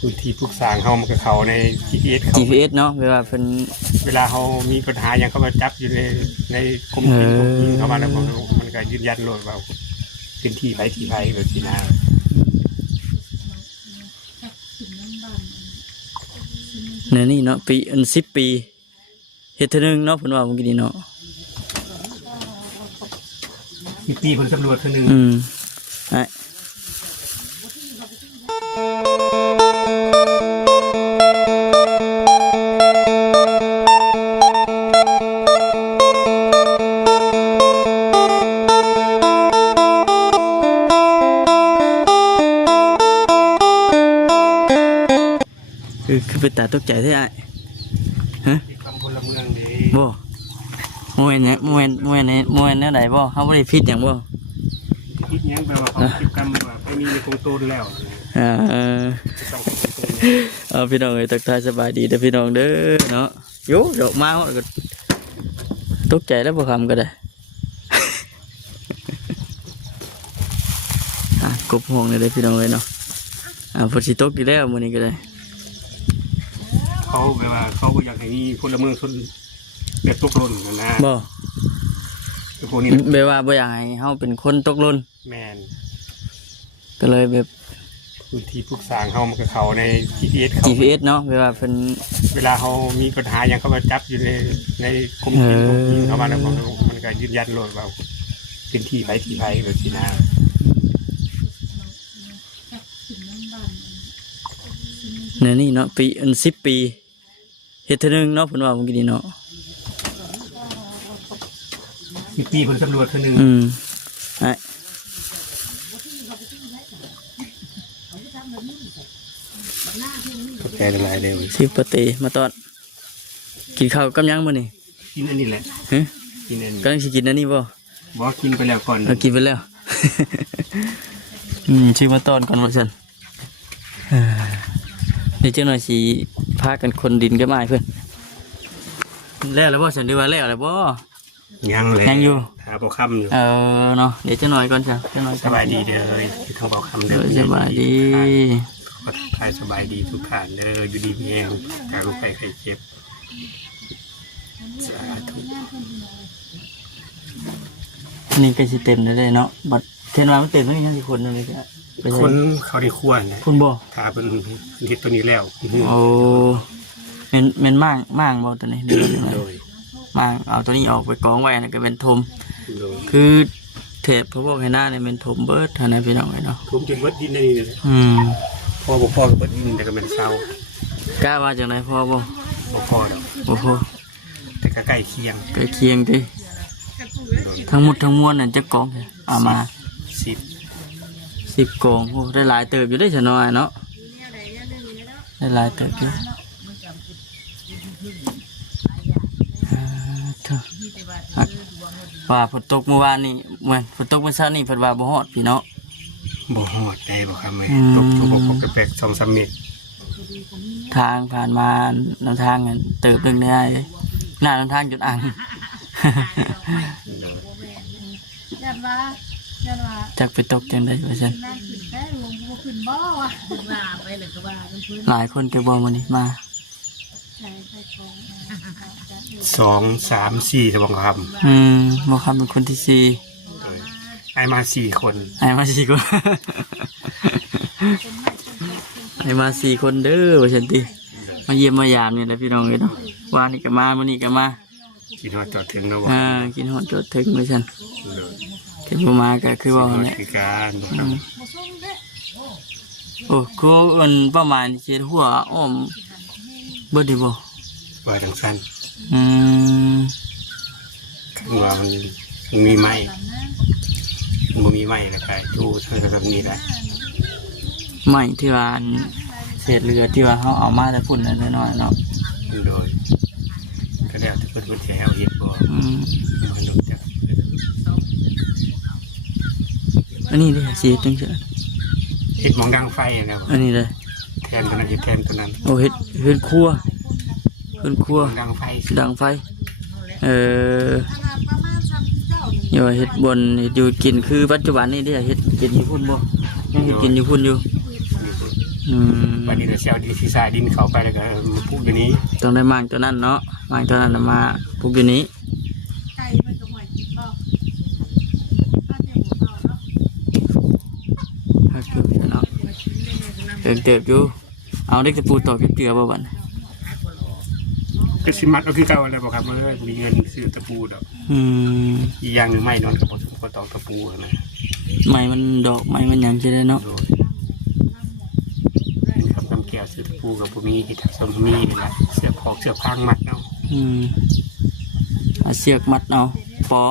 พื้นที่ปลูกสร้างเขามันก็เขาใน GPS เนาะเวลาเป็นเวลาเขามีปัญหาอย่างเขามาจับอยู่ในกรมที่เขามาแล้วมันก็ยืนยันโลดว่าพื้นที่ไผที่ไผแบบนี้นะนี่เนาะปี10 ปีเฮ็ดเท่านึงเนาะเพิ่นว่าเมื่อกี้นี้เนาะ10 ปีเพิ่นสำรวจเท่านึงไอ้คือเป็นตาตกใจแท้ไอ้ฮะคำพลเมืองดีบ่โมเมนต์เนี่ยโมเมนต์แนวใดบ่เฮาบ่ได้ผิดหยังบ่ผิดหยังแปลว่าเขาเก็บกรรมว่าไปมีในกองโตนแล้วพี่น้องเอ้ยทักทายสบายดีเด้อพี่น้องเด้อเนาะโยดอกมาก็ตกใจแล้วบ่คำก็ได้กบห้องเลยเด้อพี่น้องเอ้ยเนาะฝนสิตกอีกแล้วมื้อนี้ก็ได้เขาแบบว่าเขาอยากให้มีพลเมืองชนแบบตกหล่นนะบ่พวกนี้แบบว่าบ่อยากให้เฮาเป็นคนตกหล่นแม่นก็เลยแบบพื้นที่ปลูกสร้างเขามันก็เขาใน GPS เนาะแบบว่าเป็นเวลาเขามีปัญหาอย่างเขามาจับอยู่ในกรมที่เขามาแล้วมันก็ยืนยันโลดว่าพื้นที่ไผที่ไผแบบนี้นะนี่เนาะปี10 ปีเฮ็ดเท่านึงเนาะเพิ่นว่าเมื่อกี้นี้เนาะ10 ปีเพิ่นสำรวจเท่านึงไอ้กาแฟละลายเร็วสิปฏิมาตอนกินข้าวกับยังมื้อนี้กินอันนี้แหละกินอันนี้กำลังสิกินอันนี้บ่กินไปแล้วก่อนกินไปแล้วชื่อมาตอนก่อนว่าซั่นเดี๋ยวเจ้าหน่อยสิพากันคนดินก็มาเพื่อนแล้วบ่ฉันดีว่าแล้วบ่ยังเลยยังอยู่หาบ่คำอยู่เนาะเดี๋ยวเจ้าหน่อยก่อนจ้ะเจ้าหน่อยสบายดีเด้อที่เขาบอกคำเด้อสบายดีใครสบายดีทุกท่านเด้ออยู่ดีมีแรงการรู้ไปใครเจ็บสาธุนี่ก็สิเต็มเลยเนาะบัดเทนว่ามันเต็มแล้วยังสิคนนึงเลยคนเขาได้ควรนะคุณบ่ถ้าเป็นเฮ็ดตัวนี้แล้วโอ้แม่นมั่งบ่ตัวนี้โดยมั่งเอาตัวนี้ออกไปกองไว้นะก็เป็นทมคือเทปพระบอกให้หน้าเนี่ยเป็นทมเบิร์ดท่านนายพี่น้องเนาะทมจนเบิดดินในนี้เลยพอกับเบิดดินแต่ก็เป็นเศร้ากล้าว่าจากไหนพ่อบ่พอแล้วบ่พอแต่ก็ใกล้เคียงดิทั้งหมดทั้งมวลนั่นจะกองเอามา10 กองโอ้ได้หลายเติบอยู่ได้ฉันน้อยเนาะได้หลายเติบอยู่ว่าฝนตกเมื่อวานนี่เหมือนฝนตกเมื่อเช้านี่ฝนว่าบ่ฮอดพี่เนาะบ่ฮอดได้บ่ครับแม่ตกทุกๆแปลกๆ2-3 เมตรทางผ่านมาน้ำทางกันเติบนึงได้หน้าน้ำทางจุดอ่างจากไปตกจังได้ว่าซั่นหลายคนเก็บบ่มื้อนี้มา2 3 4จะบอกครับบ่คำเป็นคนที่4ไอ้มา4 คนไอ้มา4 คนไอ้มา4 คนเด้อว่าซั่นติมาเยี่ยมมายามนี่แหละพี่น้องเอ้ยเนาะว่านี่ก็มามื้อนี้ก็มากินฮอดจอดถึงเนาะกินฮอดจอดถึงว่าซั่นเก็บมาก็คือว่าเนี่ยโอ้ก็ประมาณเจ็ดหัวอ้อมเบิดดีบ่ว่าจังซั่นว่ามันมีไม้บ่มีไม้แล้วก็อยู่เท่ากับนี้แหละไม้ที่ว่าเศษเรือที่ว่าเขาเอามาแต่ฝุ่นน้อยๆเนาะโดยก็แล้วแต่เพิ่นสิให้เอาเฮ็ดบ่อันนี้เลยสีจังเฉยเห็ดมองดังไฟนะครับอันนี้เลยแทนตัวนั้นเห็ดแทนตัวนั้นโอ้เห็ดคั่วดังไฟอย่าเห็ดบนอยู่กินคือปัจจุบันนี้ได้เห็ดกินอยู่พุ่นบ่ยังเห็ดกินอยู่พุ่นอยู่ วันนี้เราเชี่ยวดินที่ทรายดินเขาไปแล้วก็มาปลูกตัวนี้ ต้องได้มางตัวนั้นเนาะมางตัวนั้นมาปลูกอยู่นี้ ไก่มันก็หอยกินบ่ป้าเต็มหัวเนาะ ถ้าเกิดเนาะเติบอยู่เอาเด็กจะปูต่อเกลือบ่บัด ก็สิมัดเอาคือเก่าอะไรบอกครับมีเงินซื้อตะปูดอกอีกอย่างหนึ่งไม่นอนกับพอตอกตะปูนะ ไม้มันดอกไม้มันหยังจะได้เนาะ โดยครับน้ำแก้วซื้อตะปูกับปูมีที่ทับสมมีนี่แหละเสื้อขอกเสื้อพังมัดเอา เอาเสือกมัดเอาปอ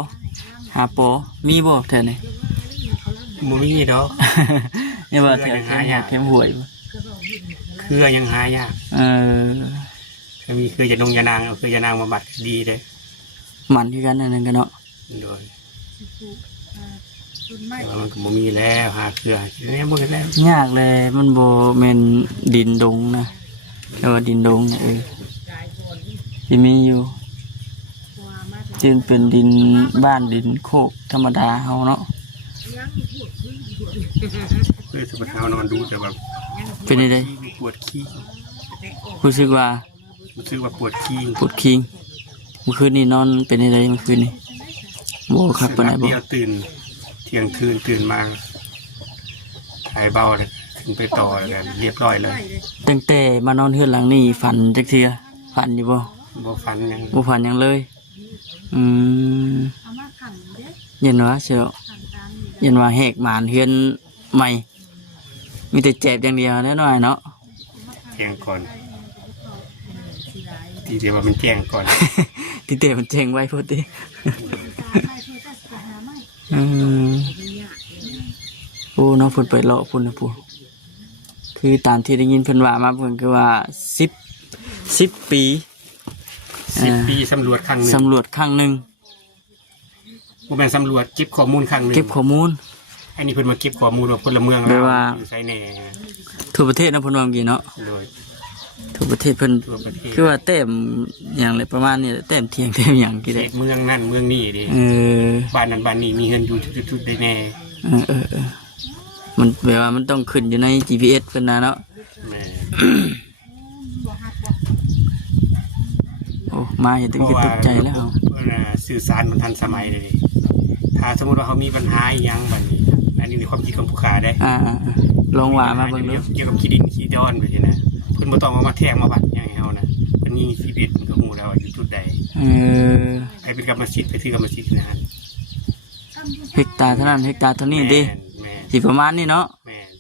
หาปอมีบ่แถวไหน ปูมีดอก นี่ว่าแถวเข้มหวย เครือยังหายาก ถ้ามีเครือจะนงยานางเอาเครือจะนางมาบัดดีเลย มันที่กันนั่นกันเนาะ โดย ต้นไม้ แต่ว่ามันก็บ่มีแล้วหาเครือเนี่ยบ่เห็นแล้ว ยากเลยมันบ่แม่นดินดงนะแต่ว่าดินดงเนี่ยที่มีอยู่จึงเป็นดินบ้านดินโคกธรรมดาเฮาเนาะ เคยสมบัติเอานอนดูแต่แบบ เป็นยังไง ปวดขี้ รู้สึกว่า รู้สึกว่าปวดขี้ ปวดคิงเมื่อคืนนี้นอนเป็นยังไงเมื่อคืนนี้โบ่ครับปานไหนบ่ เดียวตื่นเที่ยงคืนตื่นมาถ่ายเบาเลยขึ้นไปต่อแล้วเรียบร้อยเลย ตั้งแต่มานอนเฮือนหลังนี้ฝันจักเทื่อฝันอยู่บ่ บ่ฟันยัง บ่ฝันหยังเลยเอามาขังเด้ เย็นว่าเชียว ขังตาม เย็นว่าแหกหมานเฮือนใหม่มีแต่เจ็บอย่างเดียวแน่นอนเนาะ แจ้งก่อนทีเดียวว่ามันแจ้งก่อน ที่เตะมันเจ๋งไว้พอดี ไม่ช่วยก็จะหาไม่ โอ้น้องฝนไปเลาะพุ่นนะปู่คือตามที่ได้ยินเพิ่นว่ามาเพิ่นคือว่า10 ปี 10 ปีสำรวจครั้งหนึ่ง สำรวจครั้งหนึ่ง บ่แม่นสำรวจเก็บข้อมูลครั้งหนึ่ง เก็บข้อมูล อันนี้เพิ่นมาเก็บข้อมูลว่าพลเมือง แปลว่า อยู่ไสแน่ ทั่วประเทศนะเพิ่นว่าเมื่อกี้เนาะ โดย ทั่วประเทศเพิ่น ทั่วประเทศ คือว่าเต็มอย่างไรประมาณนี้แหละเต็มเที่ยงเต็มอย่างกี่ เข ได้ ตเมืองนั่นเมืองนี้ดิ เออ บ้านนั้นบ้านนี้มีเงินอยู่ทุกๆได้แน่ เออมันแบบว่ามันต้องขึ้นอยู่ใน GPS เพิ่นนะเนาะ แม่ โอ้มาเห็นตึงตกใจแล้ว สื่อสารมันทันสมัยเลยดิถ้าสมมติว่าเขามีปัญหาอหยังบัดนี้อันนี้ในความคิดของผู้ค้าได้ ลองว่ามาเบิ่งดู เกี่ยวกับขี้ดินขี้ดอนแบบนี้นะเพิ่นบ่ต้องเอามาแทงมาบัดอย่างเฮานะเพิ่นมีชีวิตมันก็ฮู้แล้วว่าอยู่จุดใด ใครเป็นกรรมสิทธิ์ไปซื้อกรรมสิทธิ์นะฮะ เฮกตาร์เท่านั้นเฮกตาร์เท่านี้ดิ แม่น สิประมาณนี้เนาะ แม่น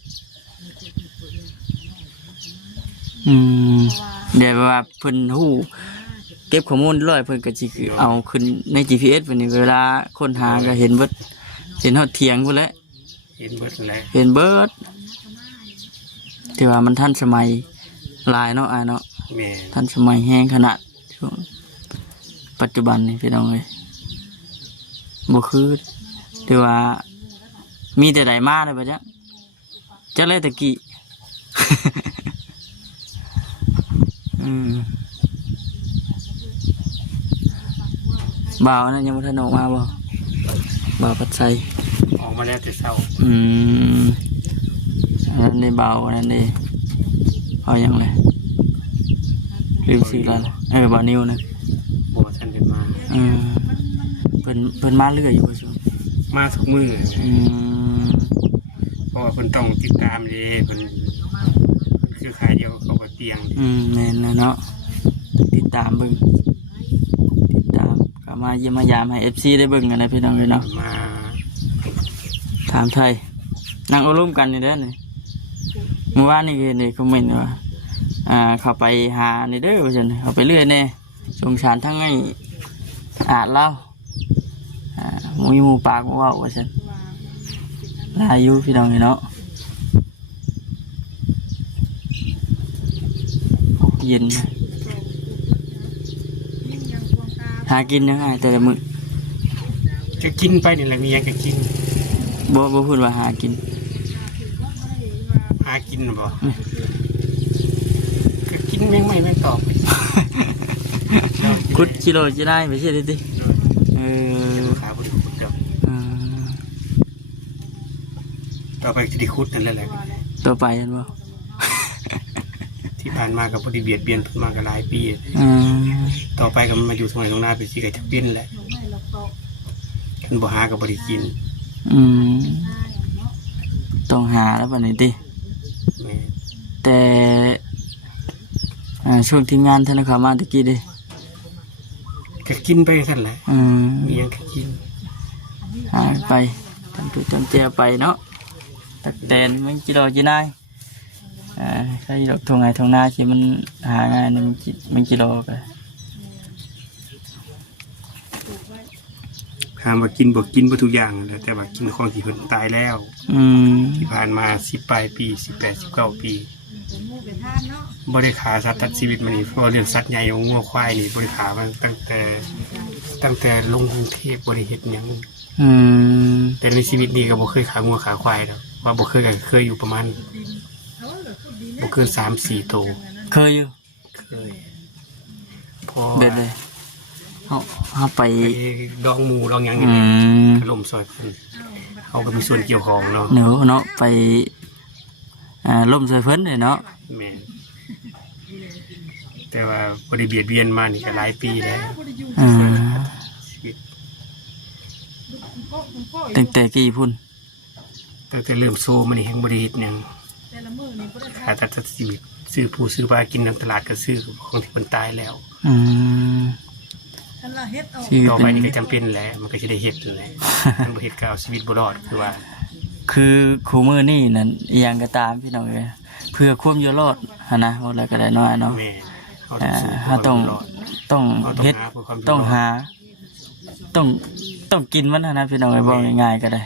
เดี๋ยวว่าเพิ่นฮู้เก็บข้อมูลร้อยเพิ่นก็สิเอาขึ้นใน GPS เพิ่นนี่เวลาค้นหาก็เห็นเบิดเห็นฮอดเถียงพุ่นแหละ เห็นเบิดแล้ว เห็นเบิดที่ว่ามันทันสมัยหลายเนาะเนาะ แม่น ทันสมัยแห้งขนาดช่วงปัจจุบันนี่พี่น้องเอ้ยบ่คือที่ว่ามีแต่ใดมาเลยปะจ๊ะจักเลยตะกี้ บ่าวนั่นยังบ่ทันออกมาบ่บ่าวปัดไซ ออกมาแล้วแต่เช้า อันนั้นได้บ่าวอันนั้นได้เอาอย่างไรลืมชื่อแล้วบ่าวนิวนะ บ่ทันได้มา เพิ่นมาเรื่อยอยู่บ่ซุ มาทุกมื้อเพราะว่าเพิ่นต้องติดตามเด้เพิ่นคือขายเดียวเขาก็เตียง แม่นแล้วเนาะติดตามเบิ่งติดตามก็มาเยี่ยมมายามให้ FC ได้เบิ่งกันนะพี่น้องเลยเนาะ มา ถามไทยนั่งอารมณ์กันนี่เด้อนี่เมื่อวานนี่คือในคอมเมนต์ว่าเข้าไปหานี่เด้อว่าซั่นเข้าไปเรื่อยแน่สงสารทั้งไอ้อาจเล่าหมูปากบ่เว้าว่าซั่นลายอยู่พี่น้องเนาะเย็นนะหากินยังไงแต่ละมื้อ จะกินไปนี่แหละมีหยังจะกิน บ่พูดว่าหากิน หากินบ่ก็กินแม่งไม่แม่งตอบ คุดกิโลจะได้ไปใช่ดิขาบริคุดเดียวต่อไปจะได้คุดนั่นแหละ ต่อไปเห็นบ่ ที่ผ่านมากับบ่ได้เบียดเบียนเพิ่นมาก็หลายปี อืม ต่อไปก็มาอยู่ตรงไหนตรงหน้าไปสิก็จะเป็นแหละคันบ่หาก็บ่ได้กิน อืมต้องหาแล้วบัดนี้ติ แม่ แต่ช่วงทีมงานธนาคารมาตะกี้ดิ ก็กินไปซั่นแหละ อืม มีหยังก็กิน หาไปจำจุดจำเจไปเนาะตักแตนมันกิโลจีนายใครดอกทงไงทงนาที่มันหาง่ายนี่มันกิโลไป ถามว่ากินบ่กินบ่ทุกอย่างแหละแต่ว่ากินของที่เพิ่นตายแล้ว อืม ที่ผ่านมา10ปลายปี18 19ปีบ่ได้ขาสัตว์ตัดชีวิตมานี่เพราะว่าเรื่องสัตว์ใหญ่ของงัวควายนี่บ่ได้ขามาตั้งแต่ลงกรุงเทพบ่ได้เฮ็ดหยัง อืม แต่ในชีวิตนี้ก็บ่เคยขางัวขาควายดอกว่าบ่เคยก็เคยอยู่ประมาณบ่เกิน 3-4 ตัว เคยอยู่ เคยพอ แบบเลยเขาไป ไปดองหมูดองหยัง อื นี่ ม ลมซอยเพิ่นเขาก็มีส่วนเกี่ยวข้องเนาะ เนาะเนาะไปล่มใส่เพิ่นเลยเนาะ แม่นแต่ว่าบ่ได้เบียดเบียนมานี่ก็หลายปีแล้ว อืม ชีวิต ตั้งแต่กี่พุ่น ตั้งแต่เริ่มโซมานี่แฮงบ่ได้เฮ็ดหยังขาตัดชีวิตซื้อผู้ซื้อปลากินในตลาดก็ซื้อของที่มันตายแล้ว อืมชีวิต ต่อไป มัน นี่ก็จำเป็นแหละมันก็จะได้เฮ็ดนั่นแหละมันบ่เฮ็ดก็เอาชีวิตบ่รอดคือว่า คือคู่มือนี่นั่นอหยังก็ตามพี่น้องเอ้ยเพื่อความอยู่รอดหั้นนะว่าอะไรก็ได้น้อยเนาะ แม่เขาต้องสู้ ถ้าต้อง รอด ต้อง เขาต้อง เฮ็ด หาเพื่อความอยู่รอด ต้องหาต้องกินมันหั้นนะพี่น้องเอ้ยบอกง่ายๆก็ได้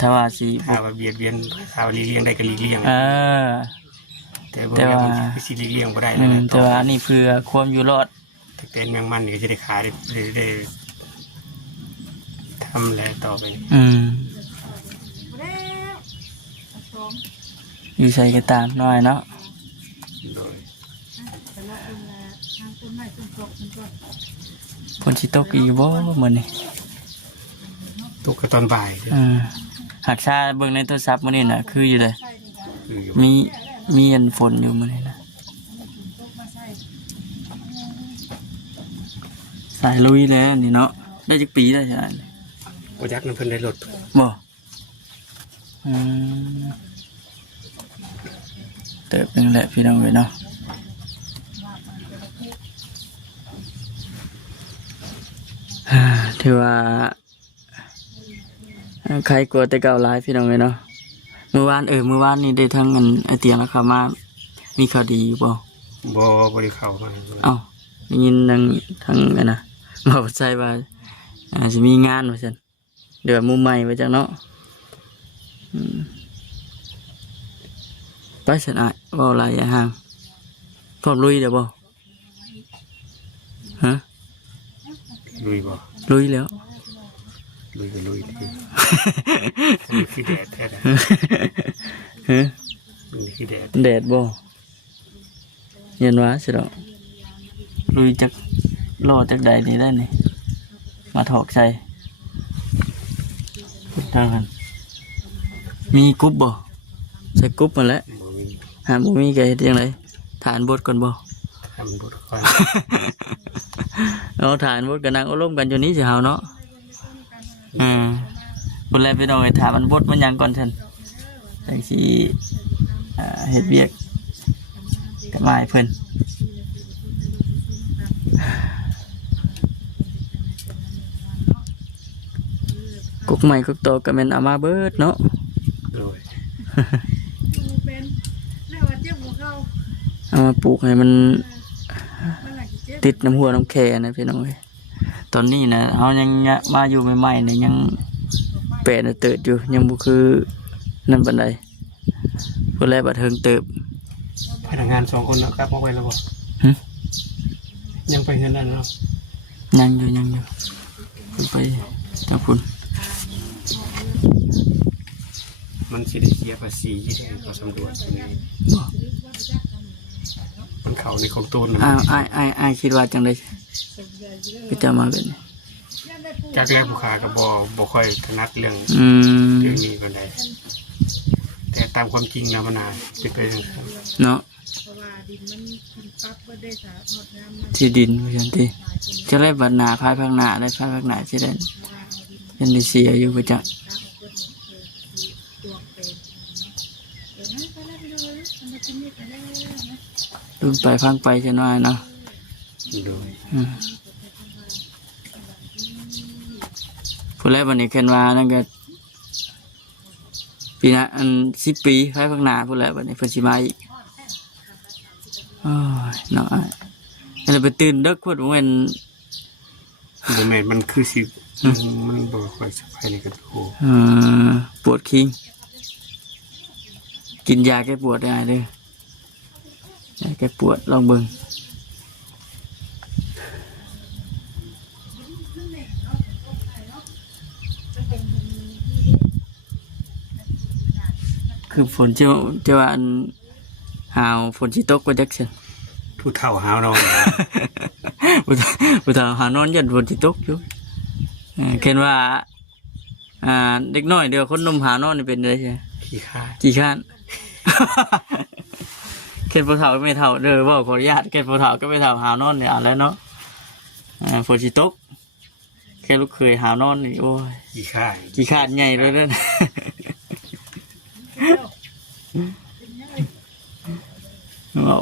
ถ้าว่าสิ ถ้าว่าเบียดเบียนถ้าว่าหลีกเลี่ยงได้ก็หลีกเลี่ยง เออ แต่บ่ แต่ว่า บางทีก็สิหลีกเลี่ยงบ่ได้ อื แล้ว ม นะ แต่ว่านี่เพื่อความอยู่รอด ถ้าเป็นแมงมันนี่ก็จะได้ขายได้ทำแล้วต่อไป อืมอยู่ใส่ก็ตามน้อยเนาะ โดย ฝนสิตกอีกบ่มื้อนี้ ตกก็ตอนบ่าย หักชาเบิ่งในโทรศัพท์มื้อนี้น่ะคืออยู่เลย คืออยู่ มีอันฝนอยู่มื้อนี้นะสายลุยแล้วนี่เนาะได้จักปีแล้วใช่ไหม บ่จักนั้นเพิ่นได้รถ บ่อืมเติบหนึงแหละพี่น้องเว้ยเนาะถือว่าใครกลัวแต่เก่าหลายพี่น้องเว้ยเนาะเมื่อวานนี่ได้ทั้งเงินไอเตียงราคามามีข่าวดีอยู่บ่ บ่ได้เข้ามา เอ้าได้ยินทั้งอันนะบอกใจว่าจะมีงานว่าซั่นเดี๋ยวมุมใหม่ไว้จังเนาะอืมไปซั่นอ้ายเว้าหลายอย่าห่างพร้อมลุยเด้อบ่ฮะ ลุยบ่ ลุยแล้ว ลุยก็ลุยที่นี่คือแดดแท้ๆ ฮะ นี่คือแดด แดดบ่เย็นวะสิดอกลุยจากรอจากใดนี่ได้นี่มาถอกใส่ทางกันมีกรุ๊ปบ่ใส่กรุ๊ปมาแล้ว บ่มี หาบ่มีแกเฮ็ดจังไดฐานบทก่อนบ่ ทำบทก่อน เอาฐานบทกันนั่งเอาร่มกันอยู่นี้สิเฮาเนาะบ่แลไปดอกไอ้ถามมันบทมันหยังก่อนซั่นจังสิเฮ็ดเวียกกับหมายเพิ่นกุกใหม่กุกโตก็แม่นเอามาเบิดเนาะ โดย เป็นแม่ว่าเจ็บหัวเข่า เอามาปลูกให้มัน มันหลังเจ็บ ติดน้ำหัวน้ำแค่นะพี่น้องเอ้ยตอนนี้นะเขายังมาอยู่ใหม่ๆเนี่ยยังแปะเติบอยู่ยังบ่คือนั่นปานใดผู้แลบัดเทิงเติบ พนักงาน2คนนะครับมาไว้แล้วบ่ หึ ยังไปเฮือนนั่นเนาะ ยังอยู่เพิ่นไปทางพุ่น มันสิได้เสียภาษีที่เขาสำรวจมันเข้าในของตูน อ้ายคิดว่าจังได๋ก็จะมาแบบนี้ จากแรกผู้ค้าก็บ่ค่อยถนัดเรื่อง อืม เรื่องนี้ปานใดแต่ตามความจริงนะมันน่าเป็นไปจังซั่น เนาะ เพราะว่า ดินมันกินปั๊บก็ได้สาทอดน้ำมัน ที่ดินว่าซั่นติจะได้บัดหน้าภายภาคหน้าได้ภายภาคหน้าสิได้เป็นได้เสียอยู่บ่จัก ตัวเป็นเดี๋ยวนะไปแล้วไปเลยมันจะกินนี่ไปแล้วนะ ลืมไปพังไปจังน้อยเนาะ โดย ผู้แรกวันนี้เคนว่านั่นก็ปีหน้าอัน10 ปีภายภาคหน้าผู้แรกวันนี้เพิ่นสิมาอีกโอ้ยเนาะแล้วไปตื่นเด็กพวดเว้น บ่แม่นมันคือสิมันบ่ค่อยสบายในกระโถ ปวดคิงกินยาแก้ปวดได้เด้อยาแก้ปวดลองเบิ่งคือฝนจะว่าอันหาวฝนสิตกก็จักซั่น ผู้เฒ่าหาวนอน ผู้เฒ่าหานอนยันฝนสิตกอยู่เห็นว่าเด็กน้อยเดียวคนนมหานอนนี่เป็นไดใช่ ขี้ข้า กี่ขั้น เข็นผู้เฒ่าก็ไม่เฒ่าเด้อบ่ขออนุญาตเข็นผู้เฒ่าก็ไม่เฒ่าหานอนนี่อ่านแล้วเนาะฝนสิตกแค่ลูกเคยหานอนนี่โอ้ย ขี้ข้า กี่ขั้นใหญ่เลยเด้อ เอา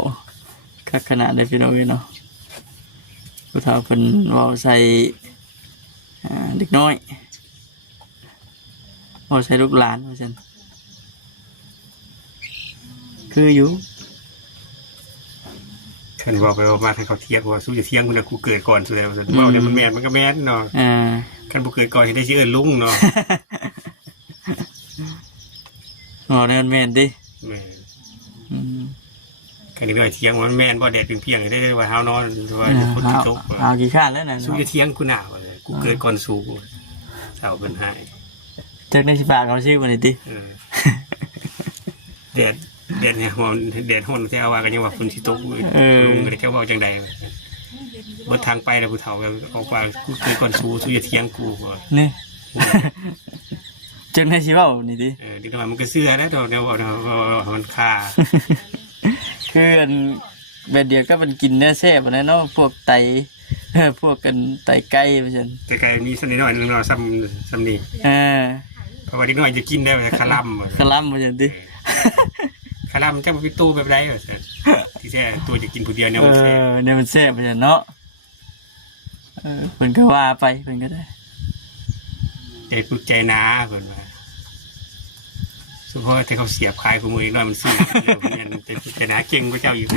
คักขนาดได้พี่น้องเนาะผู้เฒ่าเพิ่นเว้าใส่เด็กน้อยเว้าใส่ลูกหลานว่าซั่นคืออยู่ คันว่าไปว่ามาให้เขาเทียงว่าสู้จะเทียงกูน่ะกูเกิดก่อนสู้แล้วว่าซั่นเว้าเนี่ยมันแม่นมันก็แม่นเนาะคันบ่เกิดก่อนสิได้สิเอิ้นลุงเนาะ อ๋อนั่นแม่นดิ แม่นคันนี้ก็เทียงว่ามันแม่นบ่แดดเปรี้ยงๆได้ว่าเฮานอนว่าฝนสิตก เอากี่ขั้นแล้วน่ะ สู้จะเทียงกูหน้าว่ากูเกิดก่อนสู้เฒ่าเพิ่นให้ จักได้สิฝากเอาชื่อมานี่ติ แดดเนี่ยหัวแดดฮ้อนแต่ว่าก็ยังว่าฝนสิตกลุงก็ได้แค่ว่าจังใดเบิดทางไปแล้วผู้เฒ่าก็ออกว่ากูเกิดก่อนสู้จะเทียงกูว่า นี่ จักได้สิเว้านี่ติ เด็กน้อยมันก็เสื้อแล้วเดี๋ยวมันค่า คืออันแบบเดียวก็มันกินเนื้อแซ่บอันนั้นเนาะพวกไตพวกกันไตไก่ว่าซั่น แต่ไก่มีสักนิดหน่อยนึงเนาะซ้ำนี่ เพราะว่าเด็กน้อยจะกินได้แบบคาลัม คลั่มว่าซั่นติ คาลัมจะมาพิตู้แบบไรแบบที่แท้ตัวจะกินผู้เดียวเนี่ยมันแซ่ เนี่ยมันแซ่บว่าซั่นเนาะเพิ่นก็ว่าไปเพิ่นก็ได้ ใจปึกใจหนาเพิ่นว่าสุดเพราะที่เขาเสียบคายของมือเด็กน้อยมันซื่อเนี่ยแต่ปึกใจหนาเก่งกว่าเจ้าอยู่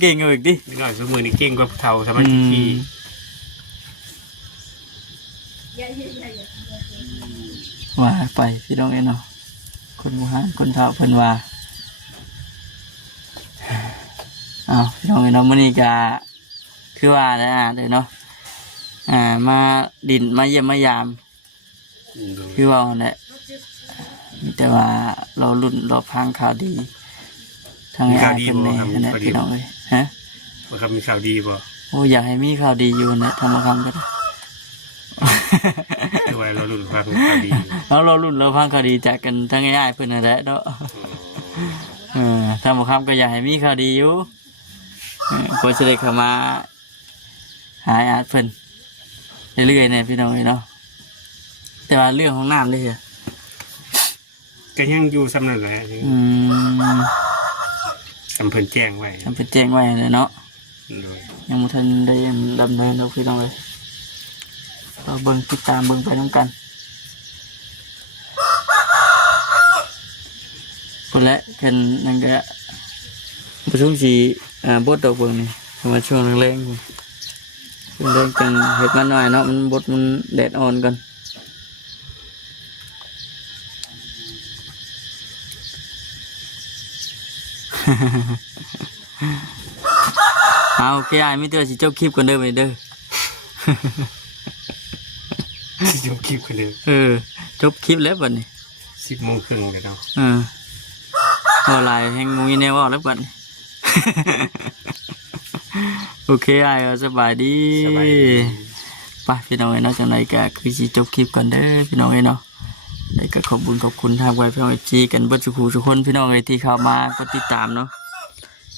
เก่งๆอีกดิ เด็กน้อยสุดมือนี่เก่งกว่าเท่าสมัยที่ ว่าไปพี่น้องเนาะคนหมู่บ้านคนเฒ่าเพิ่นว่าพี่น้องเนาะมื้อนี้ก็คือว่านะเด้อเนาะมาดินมาเยี่ยมมายามคือว่าแหละแต่ว่าเราลุ้นรอพังข่าวดีทางญาติเพิ่นแน่นะพี่น้องเอ้ยฮะ ว่าครับมีข่าวดีบ่ โอ้อยากให้มีข่าวดีอยู่นะทำมาคำก็ได้ คือว่าเราลุ้นว่าข่าวดี แล้วเราลุ้นเราพังข่าวดีจากกันทางญาติเพิ่นนั่นแหละเนาะทำมาคำก็อยากให้มีข่าวดีอยู่พอจะได้เข้ามาหาญาติเพิ่นเรื่อยๆเนี่ยพี่น้องเอ้ยเนาะแต่ว่าเรื่องของน้ำเลยเหรอ ก็ยังอยู่ซ้ำนั่นแหละซ้ำเพิ่นแจ้งไว้ ทำเป็นแจ้งไว้เลยเนาะ โดย ยังไม่ทันได้ดำเนินเราพี่น้องเลยเราเบิ่งติดตามเบิ่งไปน้ำกันคนละกันนั่นก็ประชุมสีบดดอกเบิ่งนี่ประมาณช่วงแรงๆเป็นเรื่องจังเห็ดมันหน่อยเนาะมันบดมันแดดอ่อนกันเอาโอเคไม่เจอสิเจ้าคลิปกันเด้อไปเด้อ จบคลิปกันเลย จบคลิปแล้วบัดนี้ 10:30เลยเนาะ ออนไลน์แห่งมุ้ยแนวว่าแล้วบัดนี้ โอเคสบายดีไปพี่น้องเนาะจังไรก็คือสิจบคลิปกันเด้อพี่น้องเนาะได้ก็ขอบคุณทางไวพี่น้องจีกันเบิดสุขุทุกคนพี่น้องที่เข้ามากดติดตามเนาะ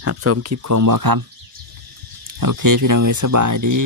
รับชมคลิปของบ่าวคำโอเคพี่น้องเอ้ยสบายดี